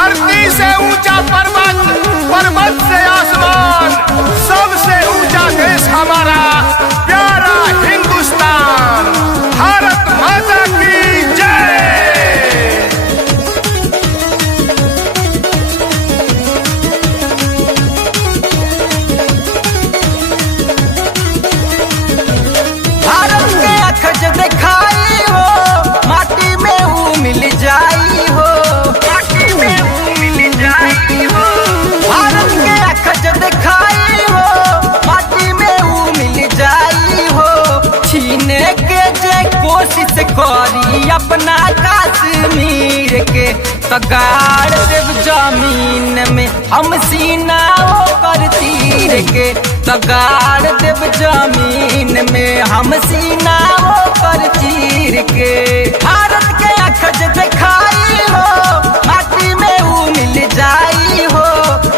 धरती से ऊंचा पर्वत, पर्वत से आसमान, सबसे ऊंचा देश हमारा प्यारा हिंदुस्तान। भारत माता की जय। भारत के अखज दिखाई हो, माटी में ऊ मिल जाई हो, माटी में ऊ मिल जाई हो। भारत के अखज दिखाई हो, माटी में ऊ मिल जाई हो। छीने के जे कोशिश करी अपना कश्मीर के, तो गाड़ देव जमीन में हम सीना ओकर तीर के, तो गाड़ देव जमीन में हम सीना ओकर चीर के। भारत के अखज दिखाई हो, माटी में ऊ मिल जाई हो।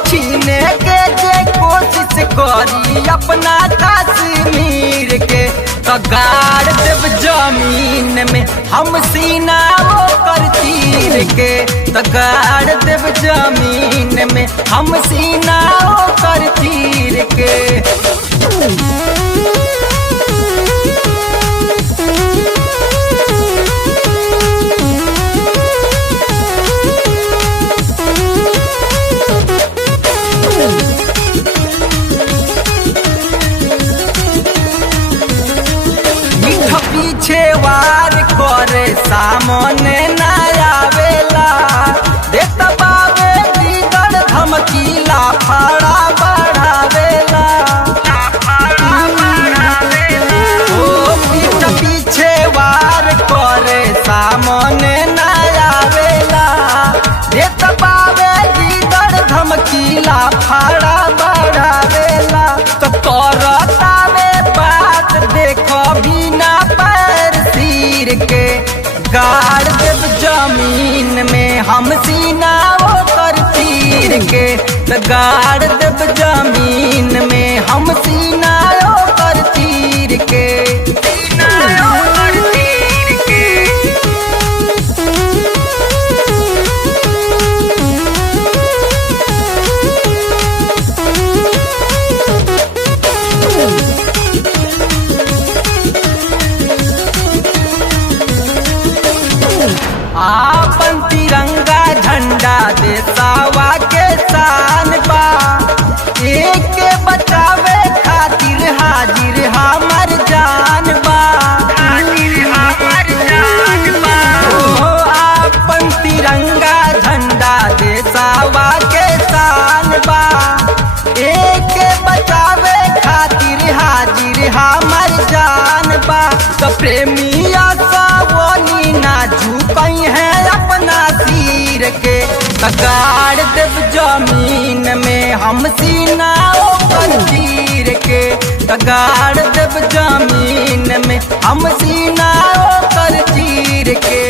छीने के जे कोशिश करी अपना कश्मीर के, तो गाड़ देव जमीन में हम सीना ओकर चीर के, तो गाड़ देव जमीन में हम सीना ओकर चीर के। पीछे वार करे सामने न आवेला, देता बाबे लीडर धमकीला फाड़ा बढ़ावेला। ओ पीठ पीछे वार करे सामने न आवेला, देता बाबे लीडर धमकीला फाड़ा बढ़ावेला। तो करतावे बात देखो बिना के, गाड़ देव जमीन में हम सीना ओकर तीर के, तो गाड़ देव जमीन में हम सीना ओकर तीर के, सीना ओकर तीर के। आपन तिरंगा झंडा देशवा के शान बा, एक के बचावे खातिर हाजिर हमर जान बा, हाजिर हमर जान बा। ओ आपन तिरंगा झंडा देशवा के शान बा, एक के बचावे खातिर हाजिर हमर जान बा। तो प्रेमिया सावनी ना झुकई है अपना सिर के, तो गाड़ देव जमीन में हम सीना ओकर चीर के, तो गाड़ देव जमीन में हम सीना ओकर चीर के।